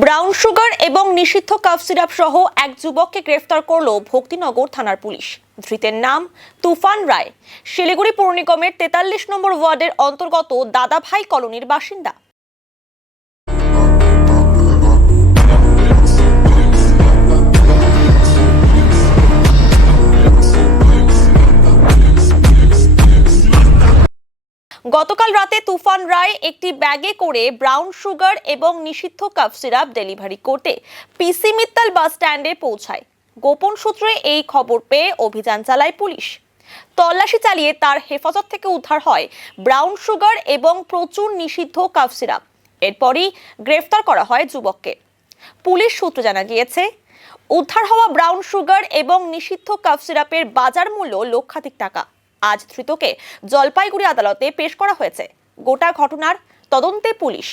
Brown sugar এবং নিষিদ্ধ cough syrup সহ এক যুবককে গ্রেফতার করল ভক্তিনগর থানার পুলিশ। ধৃতের নাম তুফান রায়, শিলিগুড়ি পৌর নিগমের 43 নম্বর ওয়ার্ডের অন্তর্গত দাদাভাই কলোনির বাসিন্দা। গতকাল রাতে তুফান রায় একটি ব্যাগে করে ব্রাউন সুগার এবং নিষিদ্ধ কাফ সিরাপ ডেলিভারি করতে পিসি মিত্তাল বাস স্ট্যান্ডে পৌঁছায়। গোপন সূত্রে এই খবর পেয়ে অভিযান চালায় পুলিশ। তল্লাশি চালিয়ে তার হেফাজত থেকে উদ্ধার হয় ব্রাউন সুগার এবং প্রচুর নিষিদ্ধ কাফ সিরাপ। এরপরই গ্রেফতার করা হয় যুবককে। পুলিশ সূত্রে জানা গিয়েছে, উদ্ধার হওয়া ব্রাউন সুগার এবং নিষিদ্ধ কাফ সিরাপের বাজার মূল্য লক্ষাধিক টাকা। আজ ধৃতকে জলপাইগুড়ি আদালতে পেশ করা হয়েছে। গোটা ঘটনার তদন্তে পুলিশ।